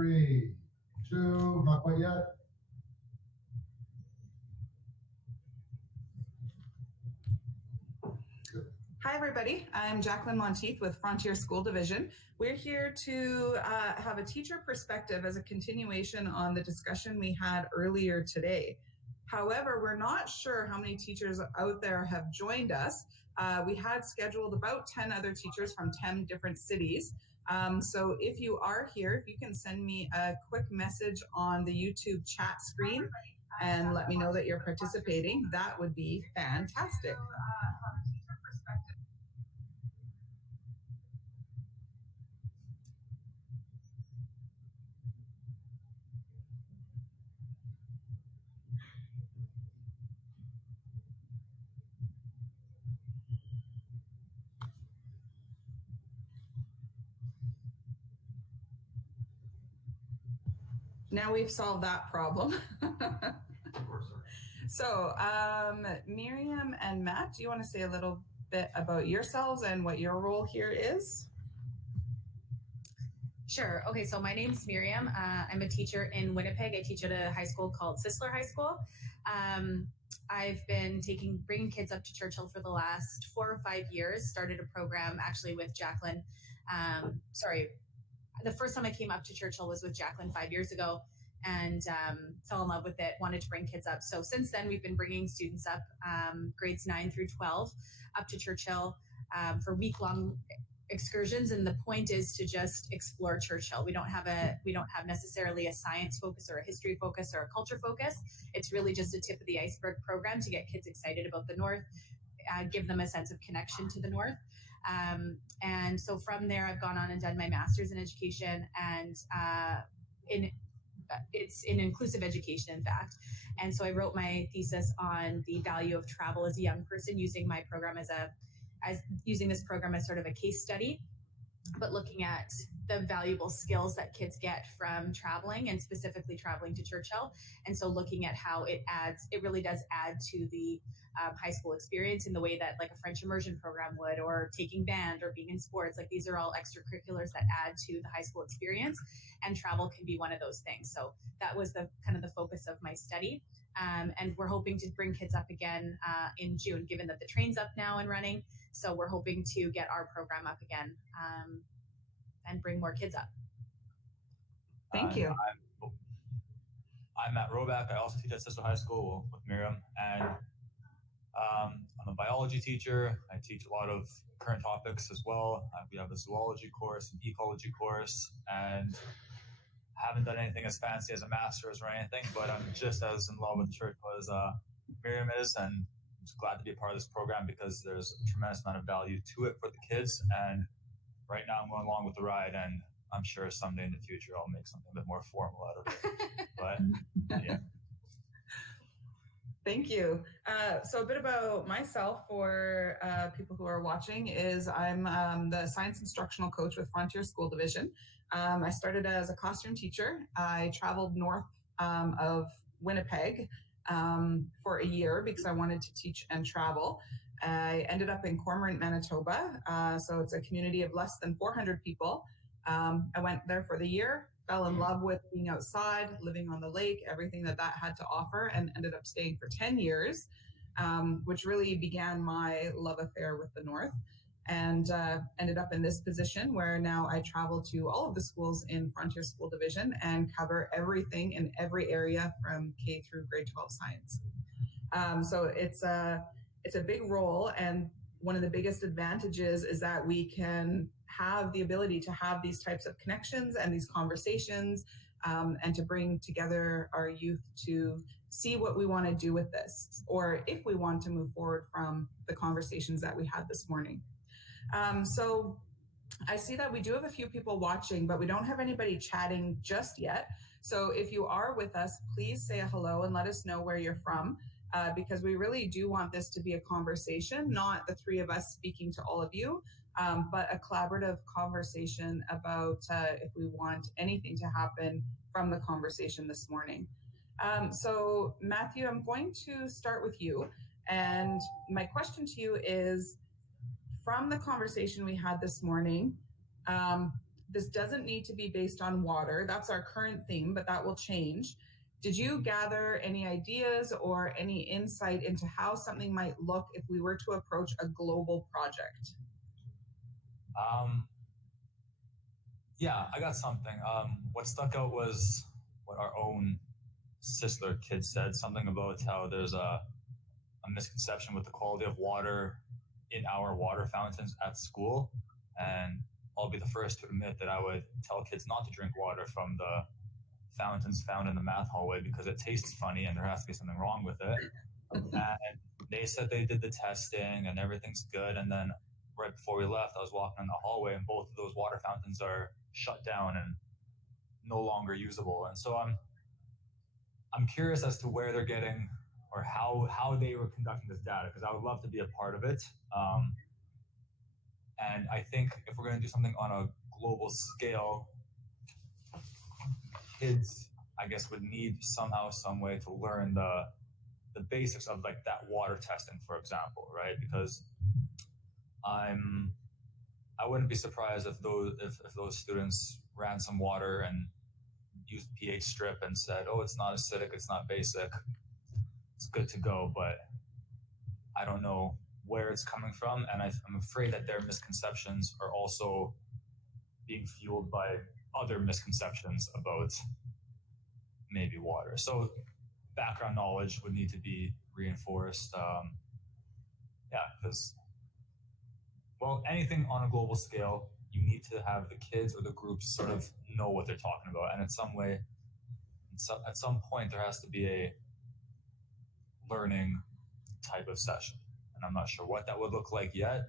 3, 2, not quite yet. Hi, everybody. I'm Jacqueline Monteith with Frontier School Division. We're here to have a teacher perspective as a continuation on the discussion we had earlier today. However, we're not sure how many teachers out there have joined us. We had scheduled about 10 other teachers from 10 different cities. So if you are here, if you can send me a quick message on the YouTube chat screen and let me know that you're participating, that would be fantastic. Now we've solved that problem. So, Miriam and Matt, do you want to say a little bit about yourselves and what your role here is? Sure. Okay, so my name's Miriam. I'm a teacher in Winnipeg. I teach at a high school called Sisler High School. I've been bringing kids up to Churchill for the last 4 or 5 years. Started a program actually with Jacqueline. The first time I came up to Churchill was with Jacqueline 5 years ago, and fell in love with it, wanted to bring kids up. So since then, we've been bringing students up, grades 9 through 12, up to Churchill for week-long excursions. And the point is to just explore Churchill. We don't have necessarily a science focus or a history focus or a culture focus. It's really just a tip of the iceberg program to get kids excited about the North, give them a sense of connection to the North. And so from there, I've gone on and done my master's in education, and it's in inclusive education, in fact. And so I wrote my thesis on the value of travel as a young person, using my program using this program as sort of a case study, but looking at the valuable skills that kids get from traveling, and specifically traveling to Churchill. And so looking at how it really does add to the high school experience in the way that like a French immersion program would, or taking band, or being in sports. Like, these are all extracurriculars that add to the high school experience, and travel can be one of those things. So that was the kind of the focus of my study. And we're hoping to bring kids up again in June, given that the train's up now and running. So we're hoping to get our program up again and bring more kids up. Thank you. I'm Matt Roback. I also teach at Sister High School with Miriam, and I'm a biology teacher. I teach a lot of current topics as well. We have a zoology course, an ecology course, and haven't done anything as fancy as a master's or anything, but I'm just as in love with church as Miriam is, and I'm just glad to be a part of this program because there's a tremendous amount of value to it for the kids. And right now I'm going along with the ride, and I'm sure someday in the future I'll make something a bit more formal out of it. But yeah. Thank you. So a bit about myself for people who are watching is I'm the science instructional coach with Frontier School Division. I started as a classroom teacher. I traveled north of Winnipeg for a year because I wanted to teach and travel. I ended up in Cormorant, Manitoba. So it's a community of less than 400 people. I went there for the year, fell in love with being outside, living on the lake, everything that had to offer, and ended up staying for 10 years, which really began my love affair with the North, and ended up in this position where now I travel to all of the schools in Frontier School Division and cover everything in every area from K through grade 12 science. So it's a big role, and one of the biggest advantages is that we can have the ability to have these types of connections and these conversations, and to bring together our youth to see what we want to do with this, or if we want to move forward from the conversations that we had this morning. So I see that we do have a few people watching, but we don't have anybody chatting just yet. So if you are with us, please say a hello and let us know where you're from. Because we really do want this to be a conversation, not the three of us speaking to all of you, but a collaborative conversation about if we want anything to happen from the conversation this morning. So Matthew, I'm going to start with you. And my question to you is, from the conversation we had this morning, this doesn't need to be based on water. That's our current theme, but that will change. Did you gather any ideas or any insight into how something might look if we were to approach a global project? Yeah, I got something. What stuck out was what our own Sisler kid said, something about how there's a misconception with the quality of water in our water fountains at school. And I'll be the first to admit that I would tell kids not to drink water from the fountains found in the math hallway because it tastes funny and there has to be something wrong with it. And they said they did the testing and everything's good. And then right before we left, I was walking in the hallway and both of those water fountains are shut down and no longer usable. And so I'm curious as to where they're getting or how they were conducting this data, because I would love to be a part of it. And I think if we're going to do something on a global scale, kids, I guess, would need somehow, some way to learn the basics of like that water testing, for example, right? Because I wouldn't be surprised if those students ran some water and used pH strip and said, oh, it's not acidic, it's not basic, it's good to go, but I don't know where it's coming from. And I'm afraid that their misconceptions are also being fueled by other misconceptions about maybe water. So background knowledge would need to be reinforced. Because, well, anything on a global scale, you need to have the kids or the groups sort of know what they're talking about. And in some way, at some point, there has to be a learning type of session. And I'm not sure what that would look like yet,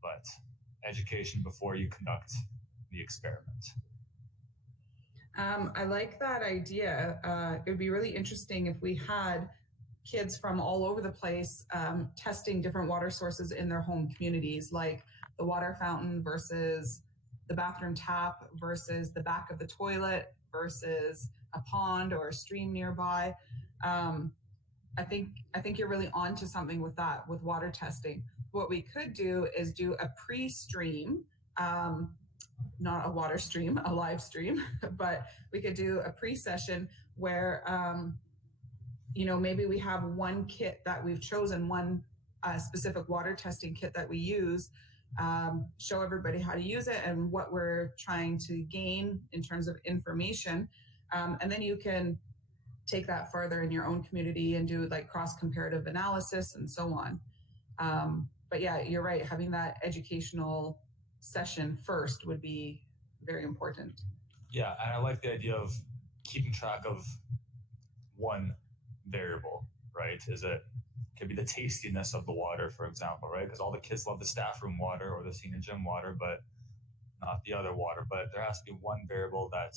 but education before you conduct the experiment. I like that idea. It would be really interesting if we had kids from all over the place testing different water sources in their home communities, like the water fountain versus the bathroom tap versus the back of the toilet versus a pond or a stream nearby. I think you're really onto something with that, with water testing. What we could do is do a pre-stream, not a water stream, a live stream, but we could do a pre-session where, maybe we have one kit that we've chosen, one specific water testing kit that we use, show everybody how to use it and what we're trying to gain in terms of information. And then you can take that further in your own community and do like cross-comparative analysis and so on. But yeah, you're right. Having that educational session first would be very important. Yeah, and I like the idea of keeping track of one variable, right? Could be the tastiness of the water, for example, right? Because all the kids love the staff room water or the senior gym water, but not the other water. But there has to be one variable that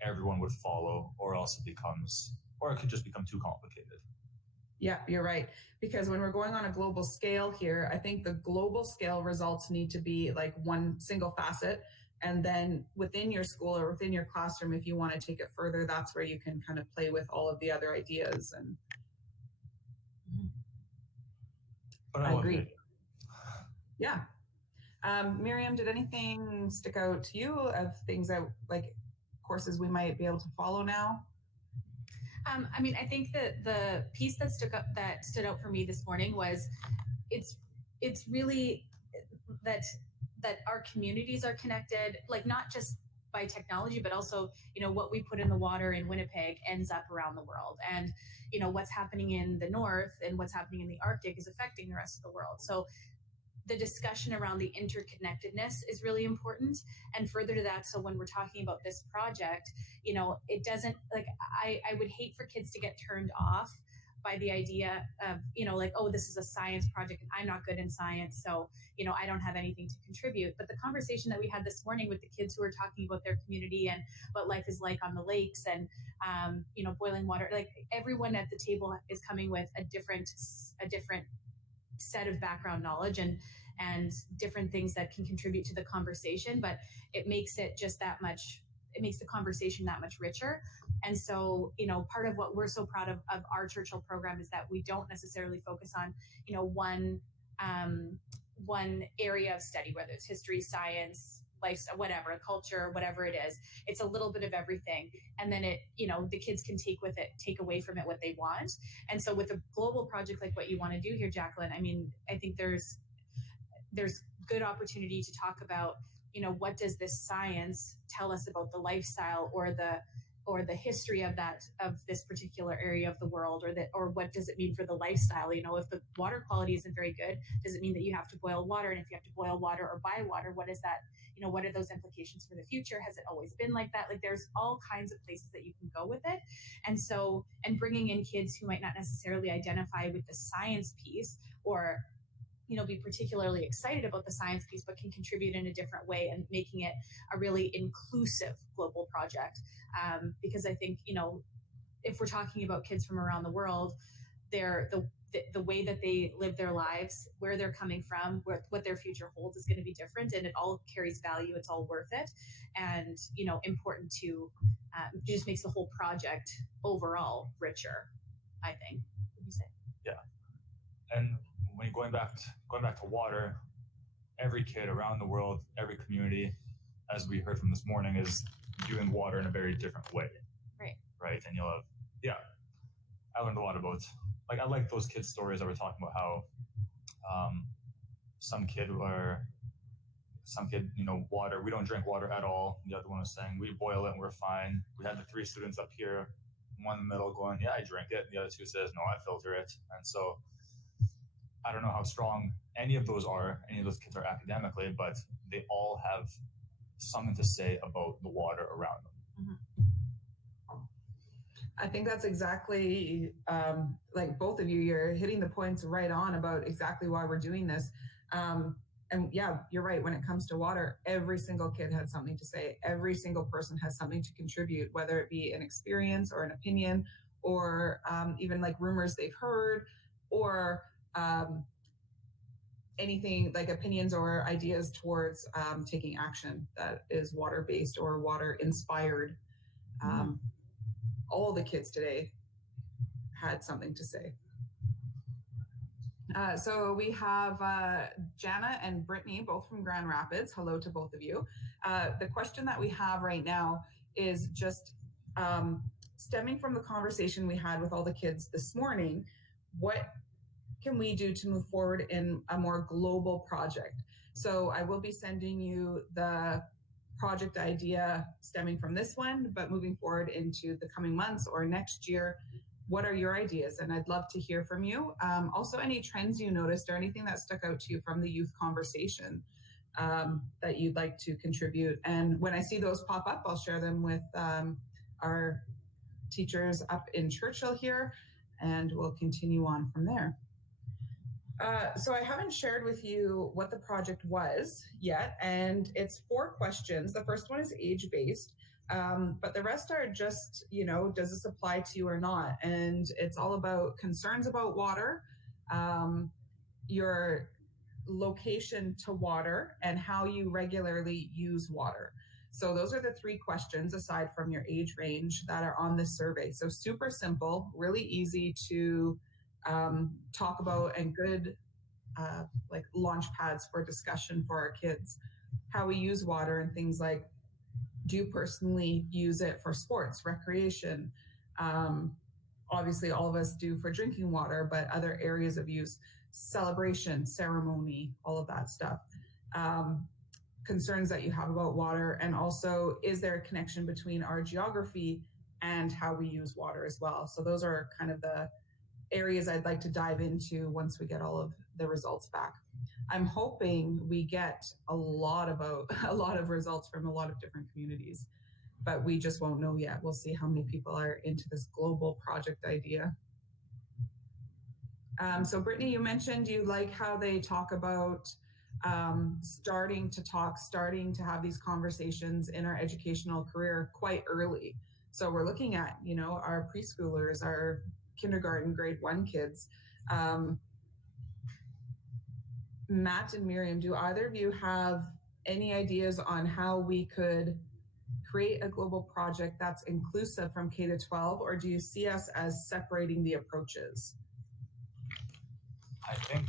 everyone would follow, or else it could just become too complicated. Yeah, you're right. Because when we're going on a global scale here, I think the global scale results need to be like one single facet. And then within your school or within your classroom, if you want to take it further, that's where you can kind of play with all of the other ideas. And But I agree. Yeah. Miriam, did anything stick out to you of things that like courses we might be able to follow now? I think that the piece that stood out for me this morning was it's really that our communities are connected, like not just by technology, but also, what we put in the water in Winnipeg ends up around the world. And, what's happening in the north and what's happening in the Arctic is affecting the rest of the world. So the discussion around the interconnectedness is really important. And further to that, so when we're talking about this project, it doesn't, like, I would hate for kids to get turned off by the idea of, like, oh, this is a science project and I'm not good in science, so, I don't have anything to contribute. But the conversation that we had this morning with the kids who were talking about their community and what life is like on the lakes and, boiling water, like everyone at the table is coming with a different set of background knowledge and different things that can contribute to the conversation, but it makes it makes the conversation that much richer. And so, part of what we're so proud of our Churchill program is that we don't necessarily focus on, one area of study, whether it's history, science, life, whatever, culture, whatever it is. It's a little bit of everything. And then the kids can take away from it what they want. And so with a global project like what you want to do here, Jacqueline, I mean, I think there's good opportunity to talk about, what does this science tell us about the lifestyle or the history of this particular area of the world, or what does it mean for the lifestyle? If the water quality isn't very good, does it mean that you have to boil water? And if you have to boil water or buy water, what is that? What are those implications for the future? Has it always been like that? Like, there's all kinds of places that you can go with it. And bringing in kids who might not necessarily identify with the science piece, or be particularly excited about the science piece, but can contribute in a different way, and making it a really inclusive global project. Because I think, if we're talking about kids from around the world, the way that they live their lives, where they're coming from, what their future holds is going to be different, and it all carries value. It's all worth it, and important to it just makes the whole project overall richer, I think. What do you say? Yeah, and when going back to water, every kid around the world, every community, as we heard from this morning, is viewing water in a very different way. Right. And you'll have, I learned a lot about, I like those kids' stories that were talking about how some kid, water, we don't drink water at all. The other one was saying we boil it and we're fine. We had the 3 students up here, one in the middle going, yeah, I drink it. And the other 2 says, no, I filter it. And so I don't know how strong any of those kids are academically, but they all have something to say about the water around them. Mm-hmm. I think that's exactly like both of you, you're hitting the points right on about exactly why we're doing this. And yeah, you're right. When it comes to water, every single kid has something to say. Every single person has something to contribute, whether it be an experience or an opinion, or even like rumors they've heard, or anything like opinions or ideas towards taking action that is water-based or water-inspired. All the kids today had something to say. So we have Jana and Brittany, both from Grand Rapids. Hello to both of you. The question that we have right now is just stemming from the conversation we had with all the kids this morning. What can we do to move forward in a more global project? So I will be sending you the project idea stemming from this one, but moving forward into the coming months or next year, what are your ideas? And I'd love to hear from you. Also, any trends you noticed or anything that stuck out to you from the youth conversation that you'd like to contribute. And when I see those pop up, I'll share them with our teachers up in Churchill here, and we'll continue on from there. So I haven't shared with you what the project was yet, and it's 4 questions. The first one is age-based, but the rest are just, does this apply to you or not? And it's all about concerns about water, your location to water, and how you regularly use water. So those are the 3 questions, aside from your age range, that are on this survey. So super simple, really easy to talk about, and good like launch pads for discussion for our kids. How we use water and things like, do you personally use it for sports, recreation? Obviously all of us do for drinking water, but other areas of use, celebration, ceremony, all of that stuff. Concerns that you have about water, and also, is there a connection between our geography and how we use water as well? So those are kind of the areas I'd like to dive into once we get all of the results back. I'm hoping we get a lot of results from a lot of different communities, but we just won't know yet. We'll see how many people are into this global project idea. So Brittany, you mentioned you like how they talk about starting to have these conversations in our educational career quite early. So we're looking at, our preschoolers, our kindergarten, grade 1 kids. Matt and Miriam, do either of you have any ideas on how we could create a global project that's inclusive from K to 12, or do you see us as separating the approaches? I think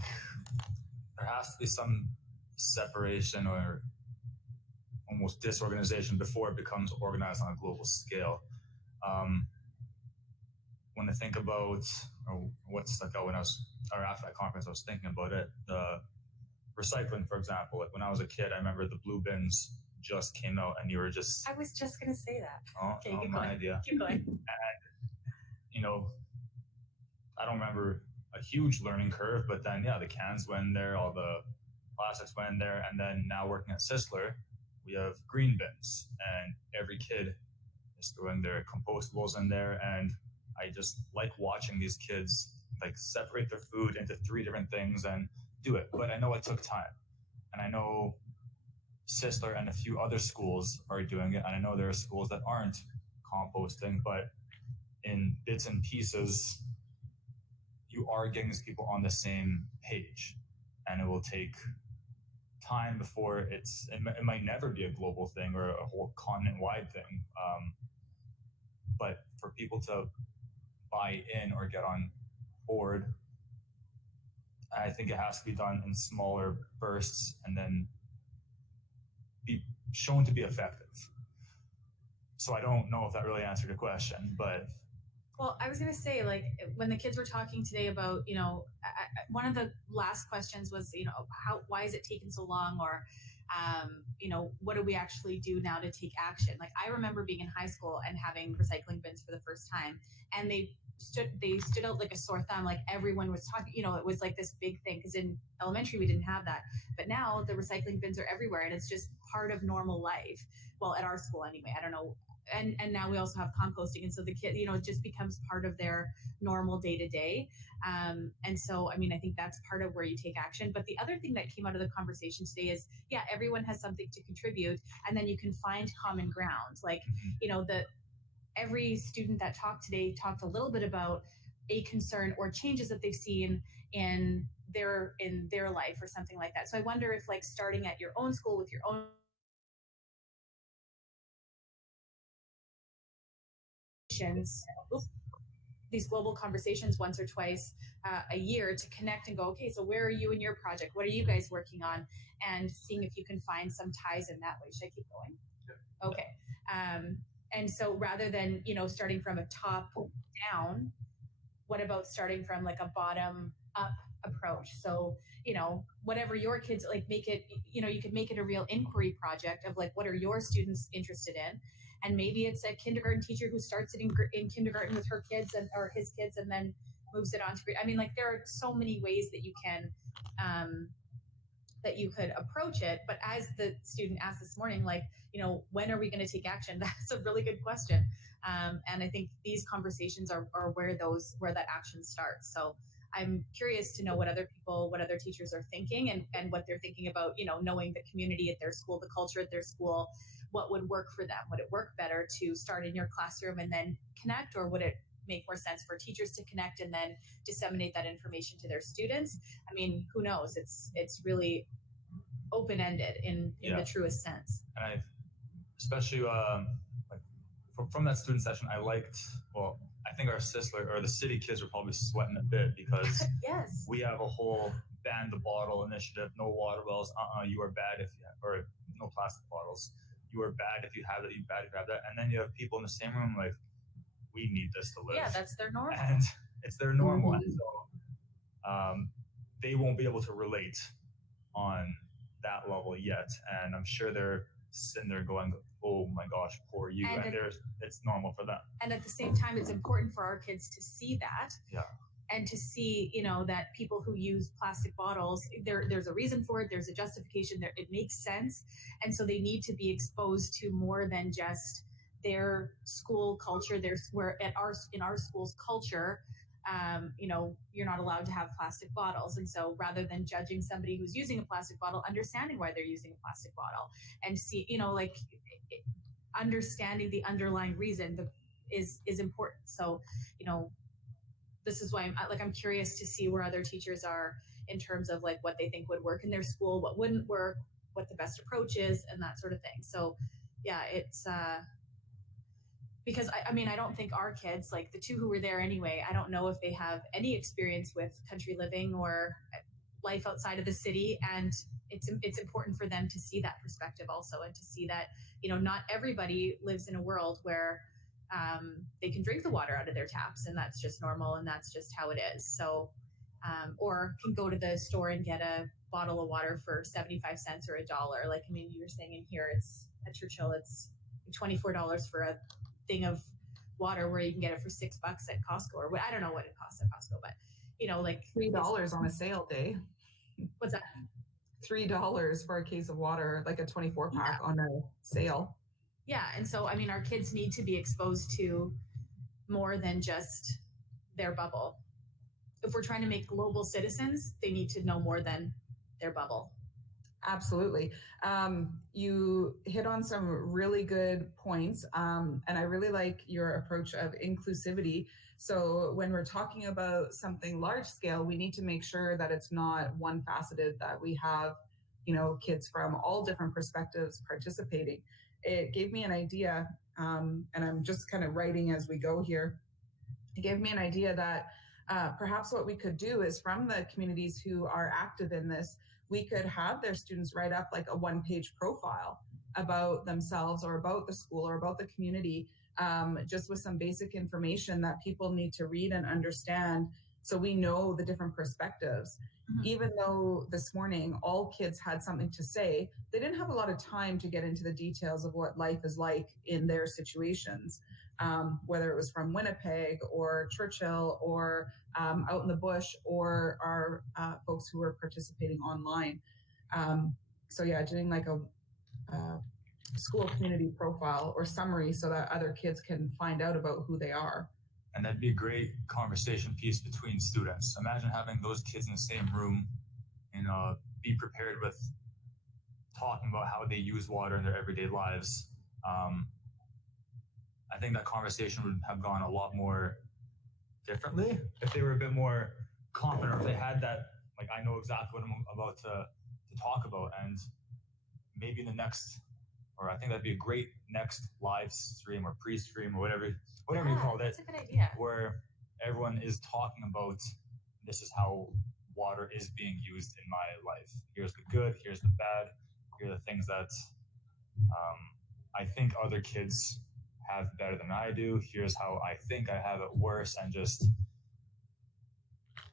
there has to be some separation, or almost disorganization before it becomes organized on a global scale. When I think about what stuck out or after that conference, I was thinking about it. The recycling, for example, like when I was a kid, I remember the blue bins just came out, and you were just. I was just going to say that. Okay, keep my going. idea. Keep going. And, I don't remember a huge learning curve, but then, the cans went in there, all the plastics went in there, and then now working at Sisler, we have green bins, and every kid is throwing their compostables in there, and I just like watching these kids like separate their food into 3 different things and do it. But I know it took time, and I know Sisler and a few other schools are doing it, and I know there are schools that aren't composting, but in bits and pieces, you are getting these people on the same page, and it will take time before it might never be a global thing or a whole continent-wide thing. But for people to buy in or get on board, I think it has to be done in smaller bursts and then be shown to be effective. So I don't know if that really answered your question, but. Well, I was going to say, like, when the kids were talking today about, one of the last questions was, why is it taking so long? Or, what do we actually do now to take action? Like, I remember being in high school and having recycling bins for the first time, and they stood out like a sore thumb. Like, everyone was talking, it was like this big thing, because in elementary we didn't have that, but now the recycling bins are everywhere, and it's just part of normal life. Well, at our school anyway. I don't know. And now we also have composting, and so the kid, it just becomes part of their normal day to day. And so, I think that's part of where you take action. But the other thing that came out of the conversation today is, everyone has something to contribute, and then you can find common ground. Like, every student that talked today talked a little bit about a concern or changes that they've seen in their life or something like that. So I wonder if, like, starting at your own school with your own these global conversations once or twice a year to connect and go, okay, so where are you in your project? What are you guys working on? And seeing if you can find some ties in that way. Should I keep going? Yeah. Okay. And so rather than, starting from a top down, what about starting from like a bottom up approach? So, whatever your kids like, make it, you could make it a real inquiry project of like, what are your students interested in? And maybe it's a kindergarten teacher who starts it in kindergarten with her kids or his kids, and then moves it on to grade. Like, there are so many ways that you can, that you could approach it. But as the student asked this morning, like, when are we going to take action? That's a really good question. And I think these conversations are where that action starts. So I'm curious to know what other teachers are thinking, and what they're thinking about, knowing the community at their school, the culture at their school, what would work for them. Would it work better to start in your classroom and then connect, or would it make more sense for teachers to connect and then disseminate that information to their students? Who knows? It's really open-ended in the truest sense. And especially like from that student session, I think our Sisler or the city kids were probably sweating a bit, because yes, we have a whole ban the bottle initiative, no water bottles, you are bad if you have, or no plastic bottles, you are bad if you have that, you bad if you have that. And then you have people in the same room like, we need this to live. Yeah, that's their normal. And it's their normal. Mm-hmm. And so they won't be able to relate on that level yet. And I'm sure they're sitting there going, oh my gosh, poor you. And it's normal for them. And at the same time, it's important for our kids to see that. Yeah. And to see, that people who use plastic bottles, there's a reason for it. There's a justification there. It makes sense. And so they need to be exposed to more than just their school culture. In our school's culture, you're not allowed to have plastic bottles. And so rather than judging somebody who's using a plastic bottle, understanding why they're using a plastic bottle, and see, understanding the underlying reason is important. So, this is why I'm curious to see where other teachers are in terms of like what they think would work in their school, what wouldn't work, what the best approach is, and that sort of thing. So yeah, it's because I don't think our kids, like the two who were there anyway, I don't know if they have any experience with country living or life outside of the city, and it's important for them to see that perspective also, and to see that, you know, not everybody lives in a world where they can drink the water out of their taps, and that's just normal, and that's just how it is. So or can go to the store and get a bottle of water for 75 cents or $1. Like, I mean, you were saying in here, it's at Churchill, it's $24 for a thing of water, where you can get it for $6 at Costco, or I don't know what it costs at Costco, but you know, like $3 on a sale day. What's that? $3 for a case of water, like a 24 pack on a sale. Yeah. And so, I mean, our kids need to be exposed to more than just their bubble. If we're trying to make global citizens, they need to know more than their bubble. Absolutely. You hit on some really good points, and I really like your approach of inclusivity. So when we're talking about something large scale, we need to make sure that it's not one faceted, that we have, you know, kids from all different perspectives participating. It gave me an idea, and I'm just kind of writing as we go here. It gave me an idea that perhaps what we could do is, from the communities who are active in this, we could have their students write up like a one-page profile about themselves or about the school or about the community, just with some basic information that people need to read and understand, so we know the different perspectives. Mm-hmm. Even though this morning all kids had something to say, they didn't have a lot of time to get into the details of what life is like in their situations, whether it was from Winnipeg or Churchill or out in the bush, or our folks who were participating online. So yeah, doing like a school community profile or summary so that other kids can find out about who they are. And that'd be a great conversation piece between students. Imagine having those kids in the same room and be prepared with talking about how they use water in their everyday lives. I think that conversation would have gone a lot more differently if they were a bit more confident, or if they had that, like, I know exactly what I'm about to talk about. And maybe in the next, or I think that'd be a great next live stream or pre-stream or whatever you call it. That's a good idea. Where everyone is talking about, this is how water is being used in my life. Here's the good, here's the bad, here are the things that I think other kids have better than I do. Here's how I think I have it worse, and just,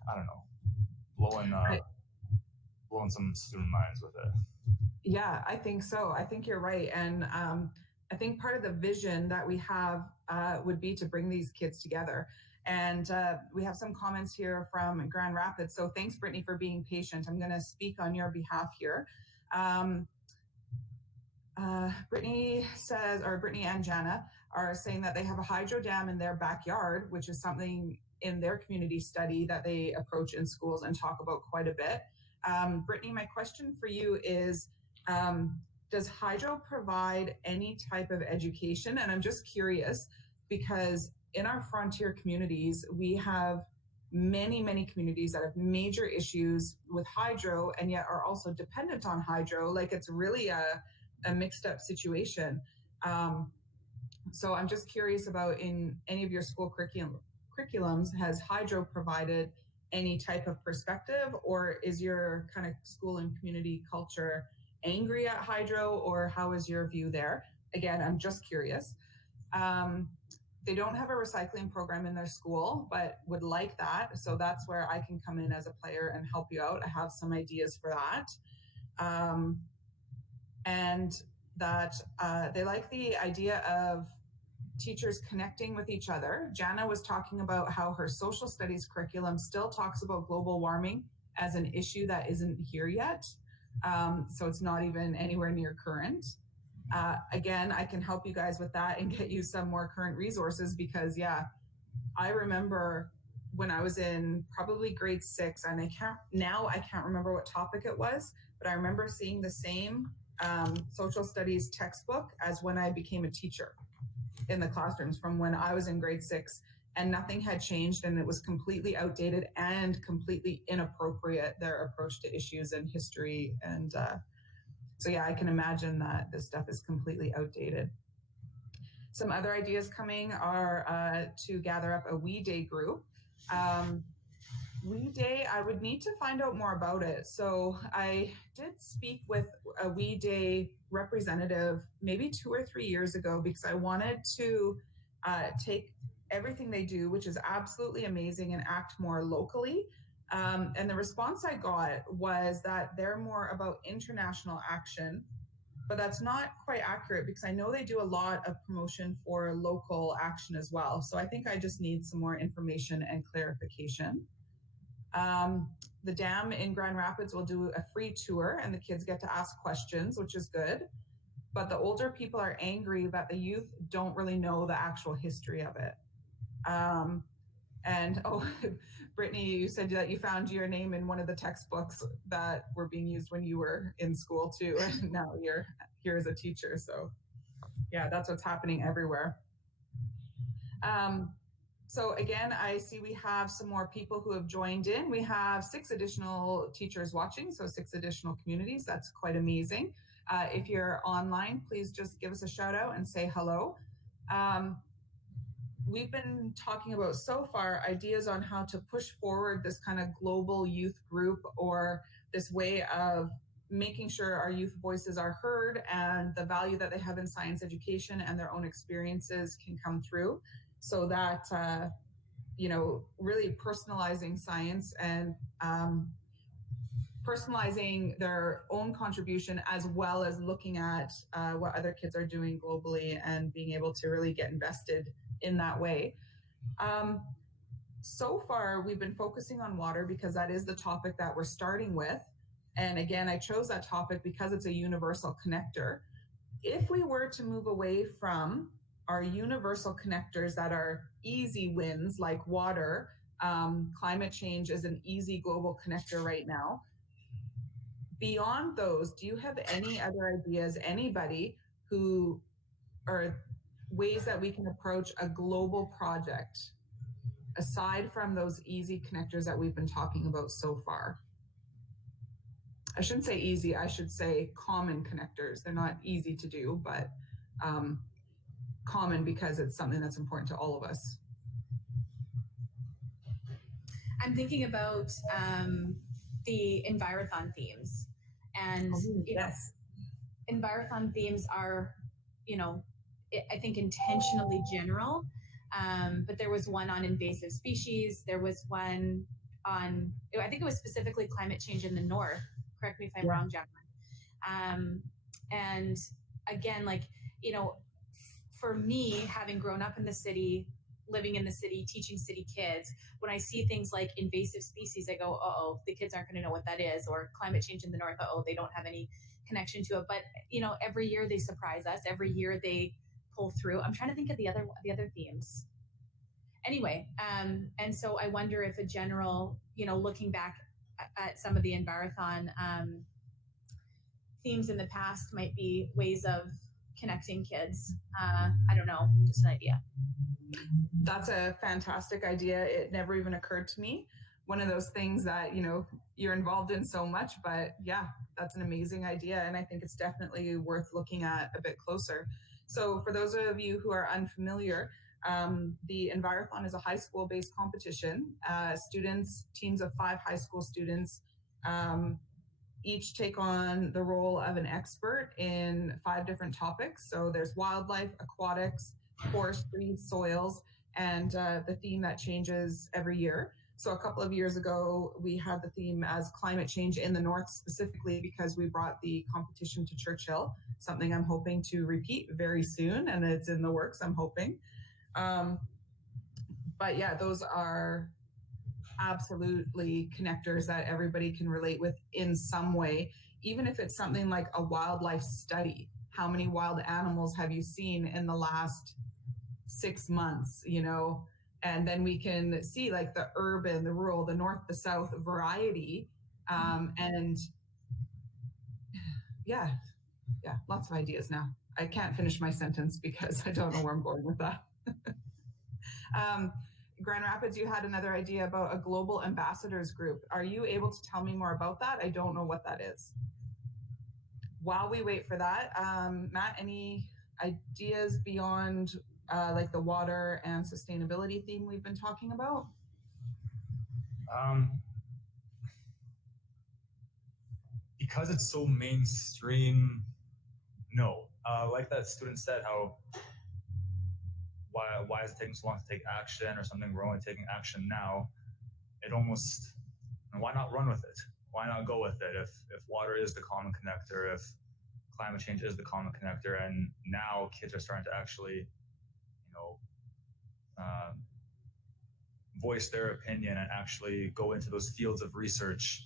I don't know, blowing some student minds with it. Yeah, I think so. I think you're right. And I think part of the vision that we have would be to bring these kids together. And we have some comments here from Grand Rapids. So thanks, Brittany, for being patient. I'm going to speak on your behalf here. Brittany says, or Brittany and Jana are saying that they have a hydro dam in their backyard, which is something in their community study that they approach in schools and talk about quite a bit. Brittany, my question for you is, does hydro provide any type of education? And I'm just curious, because in our frontier communities, we have many, many communities that have major issues with hydro and yet are also dependent on hydro. Like, it's really a mixed up situation. So I'm just curious about, in any of your school curriculums, has hydro provided any type of perspective, or is your kind of school and community culture angry at hydro, or how is your view there? Again, I'm just curious. They don't have a recycling program in their school, but would like that. So that's where I can come in as a player and help you out. I have some ideas for that. And that they like the idea of teachers connecting with each other. Jana was talking about how her social studies curriculum still talks about global warming as an issue that isn't here yet. So it's not even anywhere near current. Again, I can help you guys with that and get you some more current resources, because yeah, I remember when I was in probably grade 6, and I can't remember what topic it was, but I remember seeing the same social studies textbook as when I became a teacher in the classrooms from when I was in grade 6, and nothing had changed, and it was completely outdated and completely inappropriate, their approach to issues and history. And so yeah, I can imagine that this stuff is completely outdated. Some other ideas coming are to gather up a We Day group. We Day, I would need to find out more about it. So I did speak with a We Day representative maybe 2 or 3 years ago because I wanted to take everything they do, which is absolutely amazing, and act more locally. And the response I got was that they're more about international action, but that's not quite accurate because I know they do a lot of promotion for local action as well. So I think I just need some more information and clarification. Um, the dam in Grand Rapids will do a free tour and the kids get to ask questions, which is good. But the older people are angry that the youth don't really know the actual history of it. And oh, Brittany, you said that you found your name in one of the textbooks that were being used when you were in school too, and now you're here as a teacher. So yeah, that's what's happening everywhere. So again, I see we have some more people who have joined in. We have 6 additional teachers watching, so 6 additional communities. That's quite amazing. If you're online, please just give us a shout out and say hello. We've been talking about so far ideas on how to push forward this kind of global youth group, or this way of making sure our youth voices are heard and the value that they have in science education and their own experiences can come through, so that really personalizing science and personalizing their own contribution, as well as looking at what other kids are doing globally and being able to really get invested in that way. So far, we've been focusing on water because that is the topic that we're starting with. And again, I chose that topic because it's a universal connector. If we were to move away from our universal connectors that are easy wins like water, climate change is an easy global connector right now. Beyond those, do you have any other ideas, anybody who are ways that we can approach a global project aside from those easy connectors that we've been talking about so far? I shouldn't say easy, I should say common connectors. They're not easy to do, but common because it's something that's important to all of us. I'm thinking about the Envirothon themes. And yes, Envirothon themes are, I think intentionally general. But there was one on invasive species. There was one on, I think it was specifically climate change in the north. Correct me if I'm wrong, Jacqueline. And again, for me, having grown up in the city, living in the city, teaching city kids, when I see things like invasive species, I go, uh-oh, the kids aren't going to know what that is, or climate change in the north, uh-oh, they don't have any connection to it. But, every year they surprise us. Every year they pull through. I'm trying to think of the other themes. Anyway, and so I wonder if a general, looking back at some of the Envirothon themes in the past might be ways of connecting kids. I don't know, just an idea. That's a fantastic idea. It never even occurred to me. One of those things that, you're involved in so much, but yeah, that's an amazing idea. And I think it's definitely worth looking at a bit closer. So for those of you who are unfamiliar, the Envirothon is a high school based competition. Teams of 5 high school students, each take on the role of an expert in 5 different topics. So there's wildlife, aquatics, forestry, soils, and the theme that changes every year. So a couple of years ago, we had the theme as climate change in the north, specifically because we brought the competition to Churchill, something I'm hoping to repeat very soon, and it's in the works, I'm hoping. But yeah, those are absolutely connectors that everybody can relate with in some way, even if it's something like a wildlife study. How many wild animals have you seen in the last 6 months, and then we can see like the urban, the rural, the north, the south variety. And yeah, lots of ideas now. I can't finish my sentence because I don't know where I'm going with that. Grand Rapids, you had another idea about a global ambassadors group. Are you able to tell me more about that? I don't know what that is. While we wait for that, Matt, any ideas beyond like the water and sustainability theme we've been talking about? Because it's so mainstream, no. Like that student said, how why is it taking so long to take action or something? We're only taking action now. It almost, why not run with it? Why not go with it? If water is the common connector, if climate change is the common connector, and now kids are starting to actually, voice their opinion and actually go into those fields of research.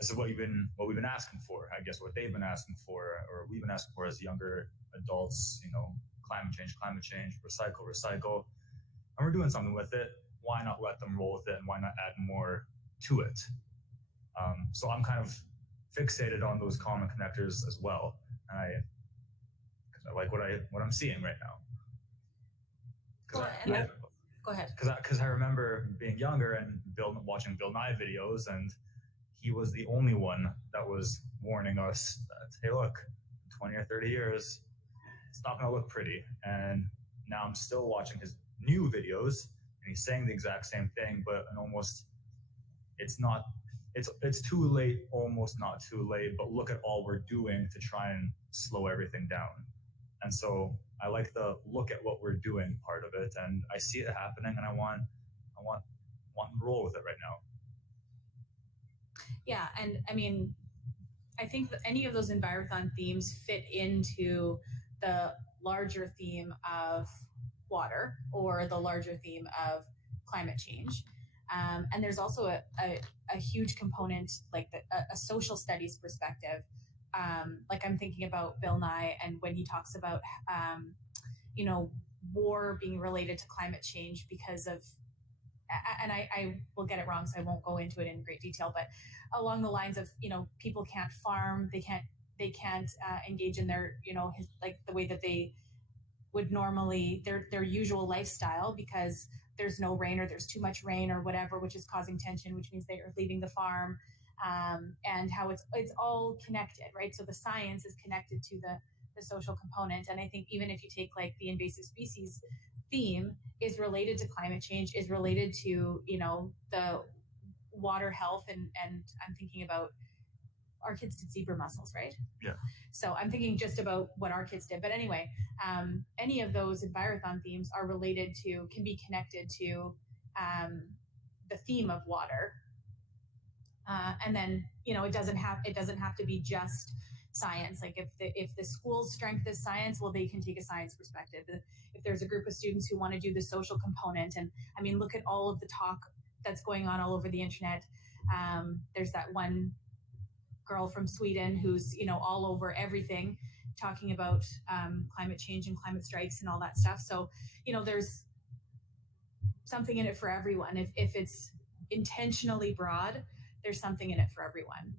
This is what we've been asking for, I guess, what they've been asking for, or we've been asking for as younger adults. Climate change, recycle, and we're doing something with it. Why not let them roll with it, and why not add more to it? So I'm kind of fixated on those common connectors as well, and because I like what I'm seeing right now. Go ahead. Because I remember being younger and watching Bill Nye videos, and he was the only one that was warning us that, hey, look, in 20 or 30 years, it's not going to look pretty. And now I'm still watching his new videos, and he's saying the exact same thing, but it's too late, almost not too late, but look at all we're doing to try and slow everything down. And so I like the look at what we're doing part of it, and I see it happening, and I want to roll with it right now. Yeah, and I mean, I think that any of those Envirothon themes fit into the larger theme of water or the larger theme of climate change. And there's also a huge component, like a social studies perspective. Like I'm thinking about Bill Nye, and when he talks about, war being related to climate change because of, and I will get it wrong, so I won't go into it in great detail, but along the lines of, people can't farm, they can't engage in their, the way that they would normally, their usual lifestyle, because there's no rain or there's too much rain or whatever, which is causing tension, which means they are leaving the farm, and how it's all connected, right? So the science is connected to the social component. And I think even if you take like the invasive species theme is related to climate change, is related to, the water health, and I'm thinking about our kids did zebra mussels, right? Yeah. So I'm thinking just about what our kids did. But anyway, any of those Envirothon themes are related to, can be connected to the theme of water. And then, it doesn't have to be just science. Like if the school's strength is science, well, they can take a science perspective. If there's a group of students who want to do the social component, and I mean, look at all of the talk that's going on all over the internet. There's that one girl from Sweden who's, all over everything, talking about climate change and climate strikes and all that stuff. So, there's something in it for everyone. If it's intentionally broad, there's something in it for everyone.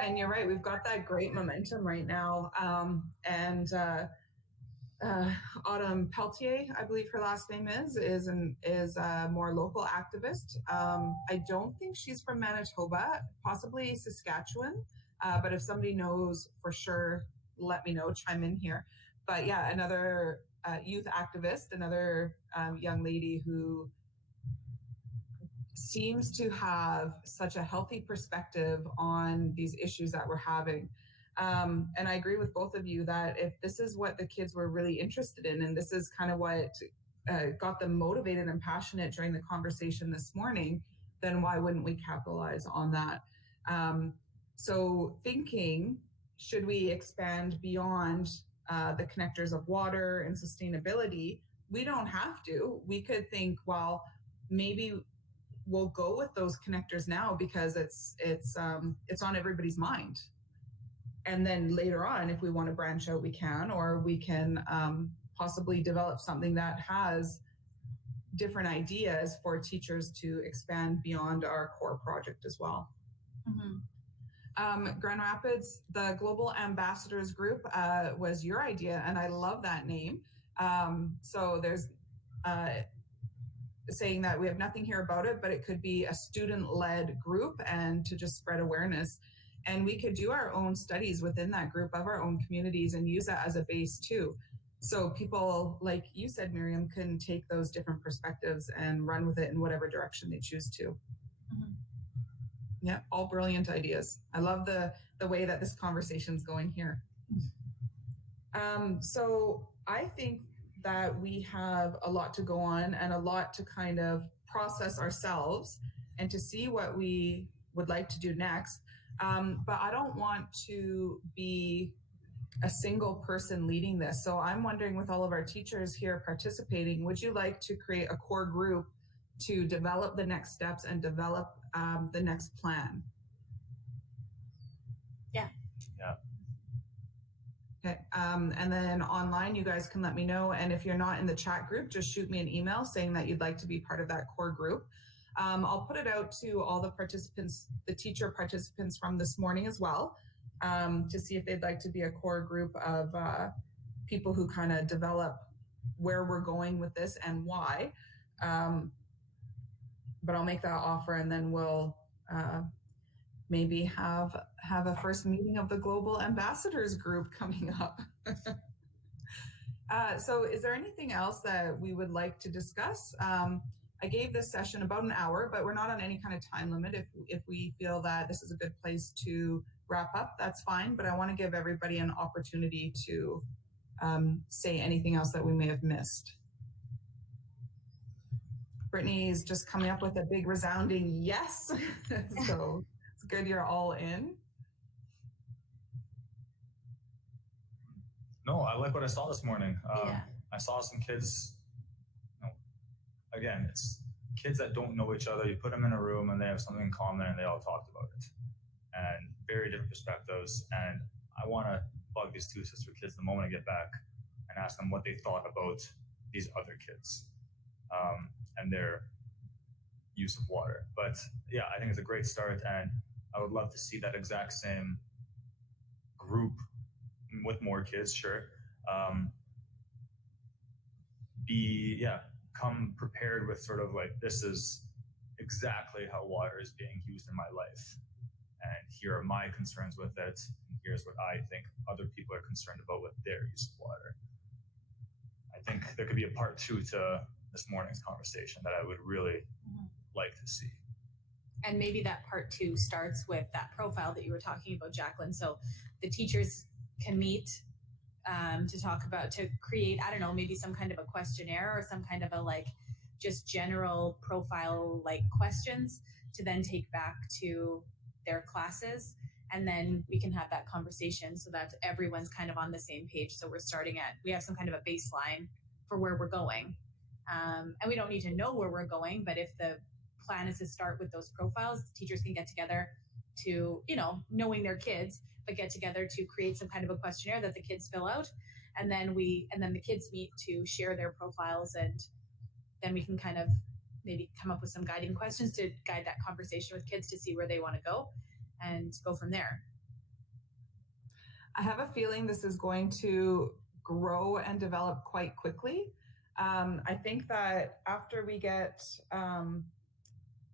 And you're right, we've got that great momentum right now. Autumn Peltier, I believe her last name is a more local activist. I don't think she's from Manitoba, possibly Saskatchewan. But if somebody knows for sure, let me know, chime in here. But yeah, another youth activist, another young lady who seems to have such a healthy perspective on these issues that we're having. And I agree with both of you that if this is what the kids were really interested in, and this is kind of what got them motivated and passionate during the conversation this morning, then why wouldn't we capitalize on that? So thinking, should we expand beyond the connectors of water and sustainability? We don't have to. We could think, well, maybe we'll go with those connectors now because it's on everybody's mind. And then later on, if we want to branch out, we can, or we can possibly develop something that has different ideas for teachers to expand beyond our core project as well. Mm-hmm. Grand Rapids, the Global Ambassadors Group was your idea, and I love that name. So there's saying that we have nothing here about it, but it could be a student-led group and to just spread awareness. And we could do our own studies within that group of our own communities and use that as a base too. So people, like you said, Miriam, can take those different perspectives and run with it in whatever direction they choose to. Mhm. Yeah, all brilliant ideas. I love the way that this conversation's going here. So I think that we have a lot to go on and a lot to kind of process ourselves and to see what we would like to do next. But I don't want to be a single person leading this. So I'm wondering, with all of our teachers here participating, would you like to create a core group to develop the next steps and develop the next plan? Yeah. Yeah. Okay. And then online, you guys can let me know. And if you're not in the chat group, just shoot me an email saying that you'd like to be part of that core group. I'll put it out to all the participants, the teacher participants from this morning as well, to see if they'd like to be a core group of people who kind of develop where we're going with this and why. But I'll make that offer, and then we'll maybe have a first meeting of the Global Ambassadors Group coming up. So is there anything else that we would like to discuss? I gave this session about an hour, but we're not on any kind of time limit. If we feel that this is a good place to wrap up, that's fine. But I want to give everybody an opportunity to say anything else that we may have missed. Brittany's just coming up with a big resounding yes. So it's good you're all in. No, I like what I saw this morning. Yeah. I saw some kids, again, it's kids that don't know each other. You put them in a room and they have something in common and they all talked about it. And very different perspectives. And I want to bug these two sister kids the moment I get back and ask them what they thought about these other kids and their use of water. But yeah, I think it's a great start, and I would love to see that exact same group with more kids, sure. Come prepared with sort of like, this is exactly how water is being used in my life. And here are my concerns with it. And here's what I think other people are concerned about with their use of water. I think there could be a part 2 to this morning's conversation that I would really like to see. And maybe that part 2 starts with that profile that you were talking about, Jacqueline. So the teachers can meet to create, I don't know, maybe some kind of a questionnaire or some kind of a like just general profile like questions to then take back to their classes. And then we can have that conversation so that everyone's kind of on the same page. So we have some kind of a baseline for where we're going. And we don't need to know where we're going, but if the plan is to start with those profiles, teachers can get together to, knowing their kids, but get together to create some kind of a questionnaire that the kids fill out. And then the kids meet to share their profiles, and then we can kind of maybe come up with some guiding questions to guide that conversation with kids to see where they want to go and go from there. I have a feeling this is going to grow and develop quite quickly. I think that after we get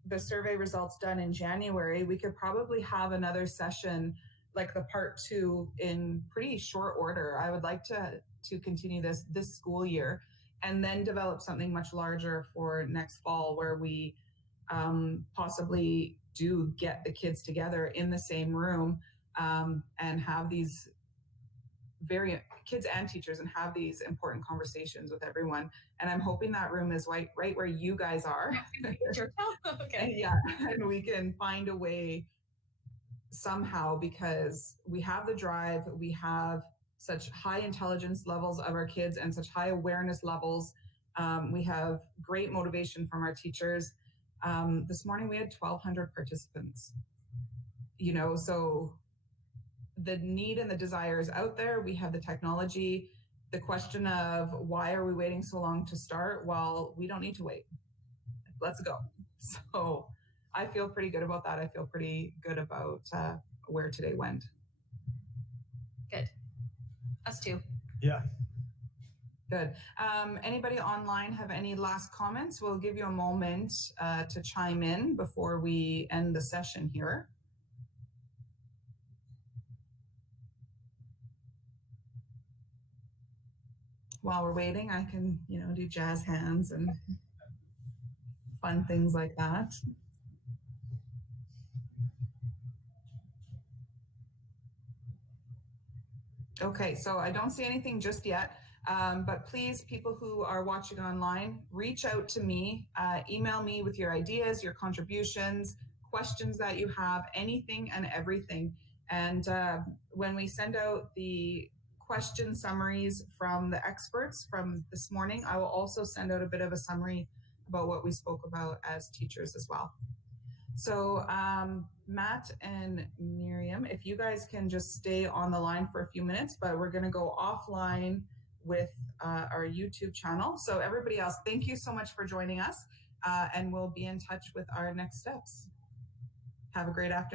the survey results done in January, we could probably have another session like the part 2 in pretty short order. I would like to continue this school year and then develop something much larger for next fall, where we possibly do get the kids together in the same room and have these kids and teachers and have these important conversations with everyone. And I'm hoping that room is right where you guys are. Okay. Yeah, and we can find a way somehow, because we have the drive, we have such high intelligence levels of our kids and such high awareness levels. We have great motivation from our teachers. This morning we had 1,200 participants, so the need and the desire is out there. We have the technology. The question of why are we waiting so long to start? Well, we don't need to wait. Let's go. So I feel pretty good about that. I feel pretty good about where today went. Good. Us too. Yeah. Good. Anybody online have any last comments? We'll give you a moment to chime in before we end the session here. while we're waiting, I can, do jazz hands and fun things like that. Okay, so I don't see anything just yet, but please, people who are watching online, reach out to me, email me with your ideas, your contributions, questions that you have, anything and everything. And when we send out the question summaries from the experts from this morning, I will also send out a bit of a summary about what we spoke about as teachers as well. So Matt and Miriam, if you guys can just stay on the line for a few minutes, but we're going to go offline with our YouTube channel. So everybody else, thank you so much for joining us, and we'll be in touch with our next steps. Have a great afternoon.